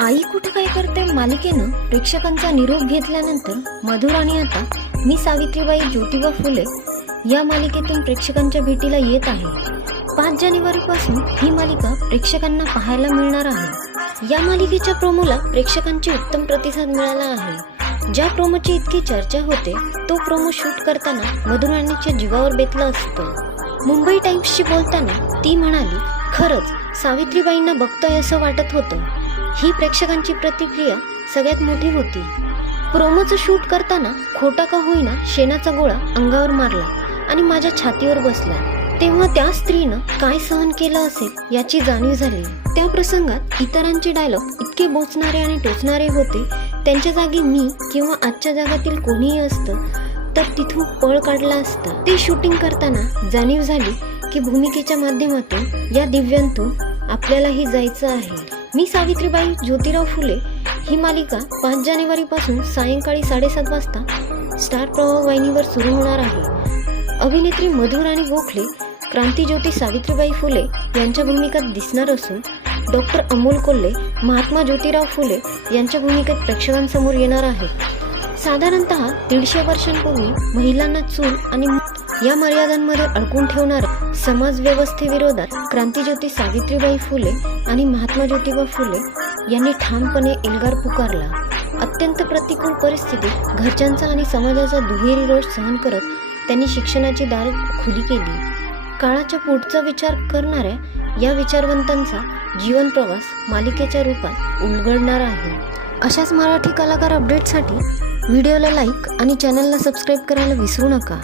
आई कुठं काय करते मालिकेनं प्रेक्षकांचा निरोप घेतल्यानंतर मधुर आणि आता मी सावित्रीबाई ज्योतिबा फुले या मालिकेतून प्रेक्षकांच्या भेटीला येत आहे। 5 जानेवारीपासून ही मालिका प्रेक्षकांना पाहायला मिळणार आहे। या मालिकेच्या प्रोमोला प्रेक्षकांची उत्तम प्रतिसाद मिळाला आहे। ज्या प्रोमोची इतकी चर्चा होते तो प्रोमो शूट करताना मधुर राणीच्या जीवावर बेतलं असतं। मुंबई टाइम्सशी बोलताना ती म्हणाली, खरंच सावित्रीबाईंना बघतोय असं वाटत होतं। ही प्रेक्षकांची प्रतिक्रिया सगळ्यात मोठी होती। प्रोमोचं शूट करताना खोटा का होईना शेणाचा गोळा अंगावर मारला आणि माझ्या छातीवर बसला, तेव्हा त्या स्त्रीनं काय सहन केलं असेल याची जाणीव झाली। त्या प्रसंगात इतरांचे डायलॉग इतके बोचणारे आणि टोचणारे होते, त्यांच्या जागी मी किंवा आजच्या जगातील कोणीही असतं तर तिथून पळ काढला असता। ते शूटिंग करताना जाणीव झाली की भूमिकेच्या माध्यमातून या दिव्यांतून आपल्यालाही जायचं आहे। मी सावित्रीबाई ज्योतिराव फुले ही मालिका 5 जानेवारीपासून सायंकाळी 7:30 वाजता स्टार प्रवाह वाहिनीवर सुरू होणार आहे। अभिनेत्री मधुर राणी गोखले क्रांतिज्योती सावित्रीबाई फुले यांच्या भूमिकेत दिसणार असून डॉक्टर अमोल कोल्हे महात्मा ज्योतिराव फुले यांच्या भूमिकेत प्रेक्षकांसमोर येणार आहेत। साधारणतः 150 वर्षांपूर्वी महिलांना चूल आणि या मर्यादांमध्ये अडकून ठेवणाऱ्या समाजव्यवस्थेविरोधात क्रांतिज्योती सावित्रीबाई फुले आणि महात्मा ज्योतिबा फुले यांनी ठामपणे एल्गार पुकारला। अत्यंत प्रतिकूल परिस्थितीत घरच्यांचा आणि समाजाचा दुहेरी रोष सहन करत त्यांनी शिक्षणाची दारं खुली केली। काळाच्या पुढचा विचार करणाऱ्या या विचारवंतांचा जीवन प्रवास मालिकेच्या रूपात उलगडणार आहे। अशाच मराठी कलाकार अपडेटसाठी व्हिडिओला लाईक आणि चॅनलला सबस्क्राईब करायला विसरू नका।